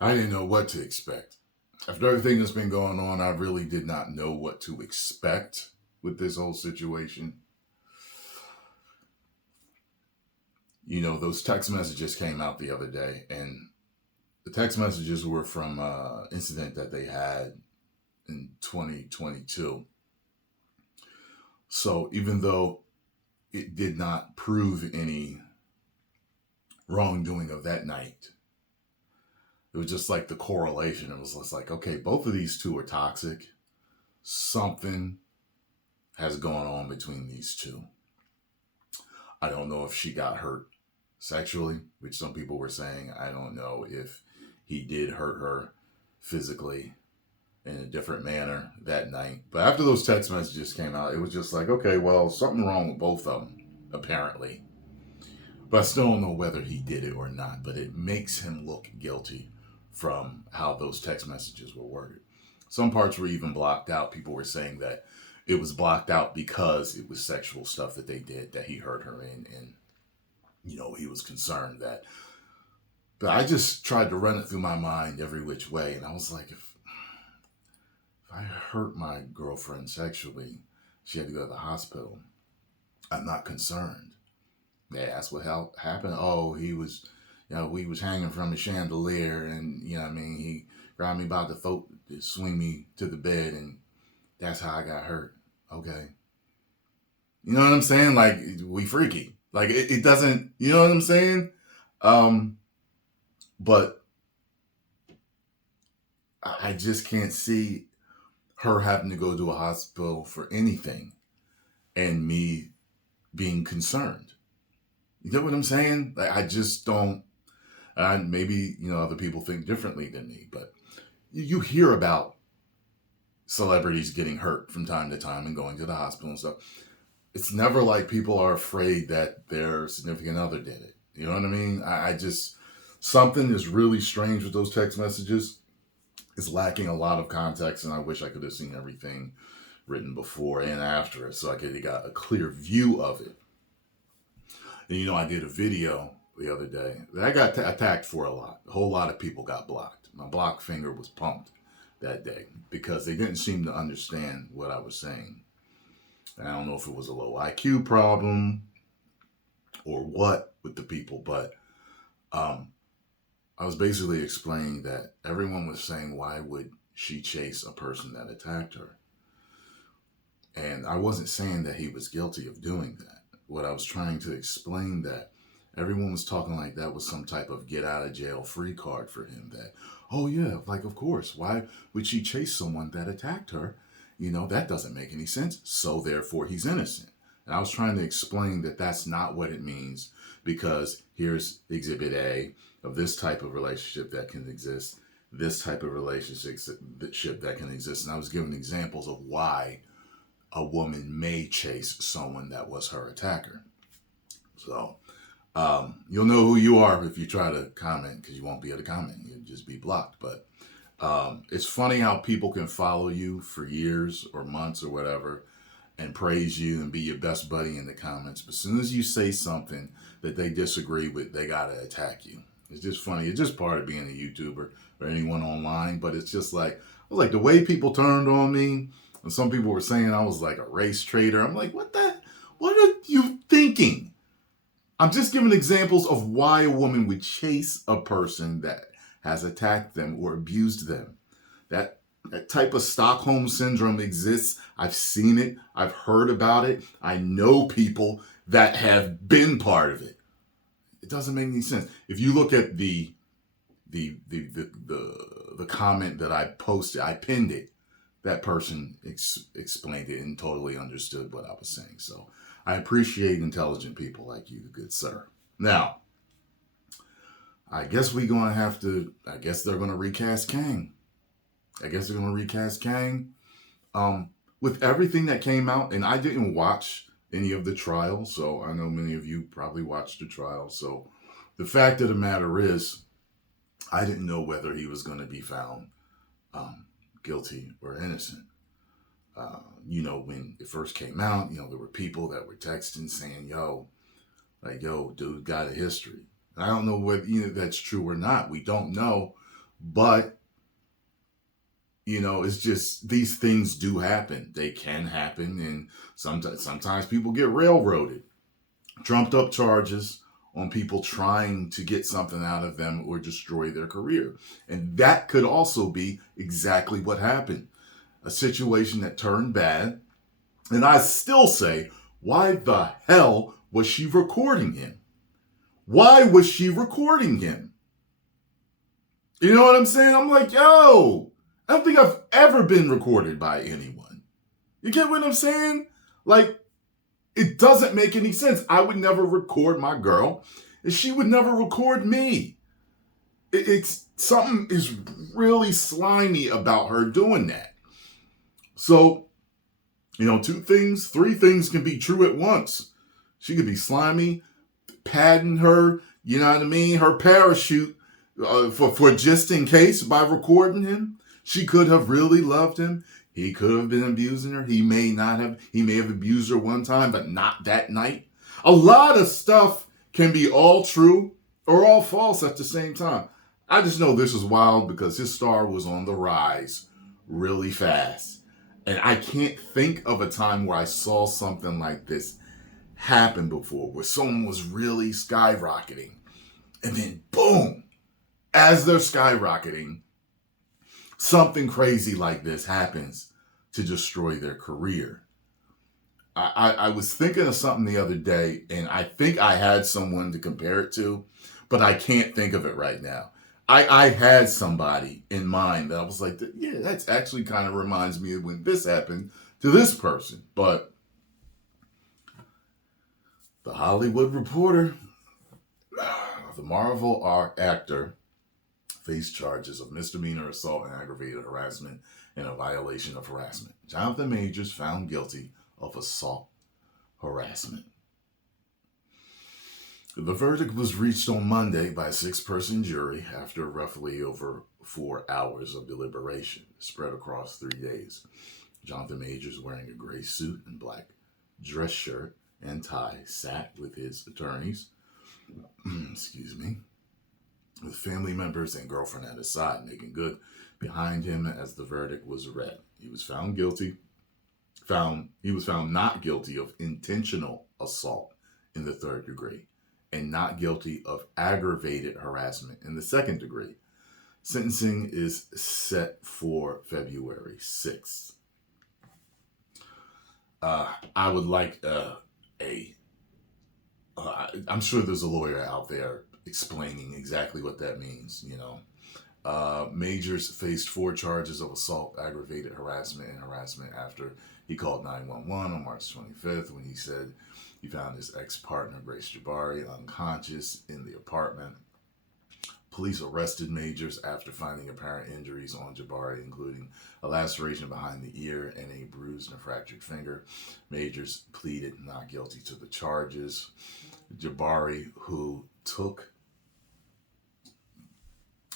I didn't know what to expect. After everything that's been going on, I really did not know what to expect with this whole situation. Those text messages came out the other day, and the text messages were from an incident that they had in 2022. So even though it did not prove any wrongdoing of that night, it was just like the correlation. It was just like, okay, both of these two are toxic. Something has gone on between these two. I don't know if she got hurt sexually, which some people were saying. I don't know if he did hurt her physically in a different manner that night. But after those text messages came out, it was just like, okay, well, something wrong with both of them, apparently. But I still don't know whether he did it or not. But it makes him look guilty from how those text messages were worded. Some parts were even blocked out. People were saying that it was blocked out because it was sexual stuff that they did that he hurt her in. And, he was concerned that. But I just tried to run it through my mind every which way. And I was like, if I hurt my girlfriend sexually, she had to go to the hospital, I'm not concerned. They asked what happened. Oh, we was hanging from a chandelier, and he grabbed me by the throat to swing me to the bed, and that's how I got hurt. Okay, you know what I'm saying? Like, we freaky. Like, it doesn't. You know what I'm saying? But I just can't see her having to go to a hospital for anything, and me being concerned. You get what I'm saying? Like, I just don't. Maybe other people think differently than me, but you hear about celebrities getting hurt from time to time and going to the hospital and stuff. It's never like people are afraid that their significant other did it. You know what I mean? I just something is really strange with those text messages. It's lacking a lot of context, and I wish I could have seen everything written before and after it so I could have got a clear view of it. And I did a video the other day that I got attacked for a lot. A whole lot of people got blocked. My block finger was pumped that day because they didn't seem to understand what I was saying. And I don't know if it was a low IQ problem or what with the people, but I was basically explaining that everyone was saying, why would she chase a person that attacked her? And I wasn't saying that he was guilty of doing that. What I was trying to explain that everyone was talking like that was some type of get out of jail free card for him. That, oh yeah, like, of course, why would she chase someone that attacked her? That doesn't make any sense. So therefore he's innocent. And I was trying to explain that that's not what it means, because here's exhibit A of this type of relationship that can exist, this type of relationship that can exist. And I was giving examples of why a woman may chase someone that was her attacker. So you'll know who you are if you try to comment, because you won't be able to comment. You'll just be blocked. But it's funny how people can follow you for years or months or whatever and praise you and be your best buddy in the comments. But as soon as you say something that they disagree with, they got to attack you. It's just funny. It's just part of being a YouTuber or anyone online. But it's just like the way people turned on me. And some people were saying I was like a race traitor. I'm like, what are you thinking? I'm just giving examples of why a woman would chase a person that has attacked them or abused them. That type of Stockholm syndrome exists. I've seen it. I've heard about it. I know people that have been part of it. It doesn't make any sense. If you look at the comment that I posted, I pinned it. That person explained it and totally understood what I was saying. So I appreciate intelligent people like you, good sir. Now, I guess they're going to recast Kang. With everything that came out, and I didn't watch any of the trial, so I know many of you probably watched the trial. So the fact of the matter is, I didn't know whether he was going to be found guilty or innocent. When it first came out, there were people that were texting saying, yo, dude got a history. And I don't know whether that's true or not. We don't know. But, it's just these things do happen. They can happen. And sometimes people get railroaded, trumped up charges on people trying to get something out of them or destroy their career. And that could also be exactly what happened. A situation that turned bad. And I still say, why the hell was she recording him? Why was she recording him? You know what I'm saying? I'm like, yo, I don't think I've ever been recorded by anyone. You get what I'm saying? Like, it doesn't make any sense. I would never record my girl, and she would never record me. It's something is really slimy about her doing that. So, three things can be true at once. She could be slimy, padding her, you know what I mean, her parachute for just in case by recording him. She could have really loved him. He could have been abusing her. He may not have. He may have abused her one time, but not that night. A lot of stuff can be all true or all false at the same time. I just know this is wild because his star was on the rise really fast. And I can't think of a time where I saw something like this happen before, where someone was really skyrocketing. And then boom, as they're skyrocketing, something crazy like this happens to destroy their career. I was thinking of something the other day, and I think I had someone to compare it to, but I can't think of it right now. I had somebody in mind that I was like, yeah, that actually kind of reminds me of when this happened to this person. But The Hollywood Reporter, the Marvel actor, faced charges of misdemeanor assault and aggravated harassment and a violation of harassment. Jonathan Majors found guilty of assault harassment. The verdict was reached on Monday by a 6-person jury after roughly over 4 hours of deliberation spread across 3 days. Jonathan Majors, wearing a gray suit and black dress shirt and tie, sat with his attorneys, with family members and girlfriend at his side, making good behind him as the verdict was read. He was found not guilty of intentional assault in the 3rd degree and not guilty of aggravated harassment in the 2nd degree. Sentencing is set for February 6th. I would like I'm sure there's a lawyer out there explaining exactly what that means, Majors faced 4 charges of assault, aggravated harassment, and harassment after he called 911 on March 25th when he said he found his ex-partner, Grace Jabari, unconscious in the apartment. Police arrested Majors after finding apparent injuries on Jabari, including a laceration behind the ear and a bruised and fractured finger. Majors pleaded not guilty to the charges. Jabari, who took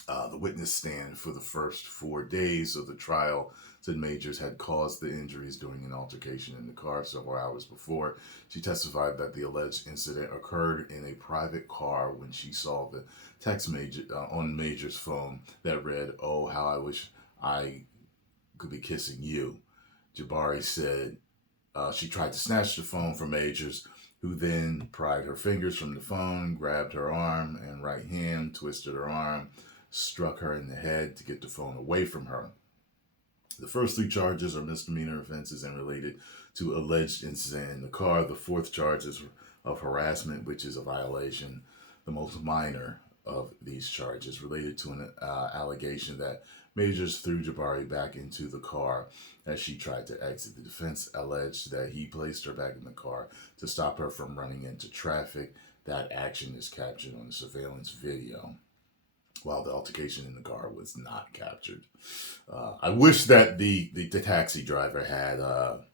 the witness stand for the first 4 days of the trial, said Majors had caused the injuries during an altercation in the car several hours before. She testified that the alleged incident occurred in a private car when she saw the text on Majors' phone that read, "Oh, how I wish I could be kissing you." Jabari said she tried to snatch the phone from Majors, who then pried her fingers from the phone, grabbed her arm and right hand, twisted her arm, struck her in the head to get the phone away from her. The first 3 charges are misdemeanor offenses and related to alleged incident in the car. The 4th charge is of harassment, which is a violation. The most minor of these charges related to an allegation that Majors threw Jabari back into the car as she tried to exit. The defense alleged that he placed her back in the car to stop her from running into traffic. That action is captured on the surveillance video, while the altercation in the car was not captured. I wish that the taxi driver had, or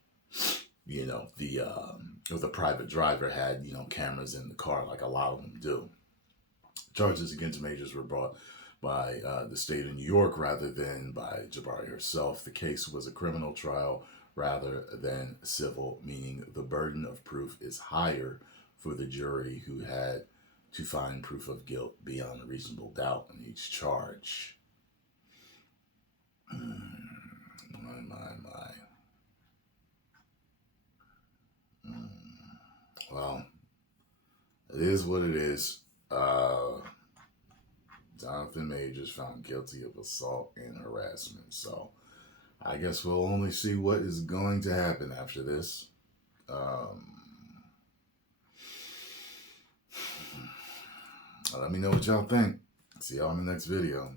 the private driver had, cameras in the car like a lot of them do. Charges against Majors were brought by the state of New York rather than by Jabari herself. The case was a criminal trial rather than civil, meaning the burden of proof is higher for the jury, who had to find proof of guilt beyond a reasonable doubt in each charge. My. Well, it is what it is. Jonathan Majors found guilty of assault and harassment. So I guess we'll only see what is going to happen after this. Let me know what y'all think. See y'all in the next video.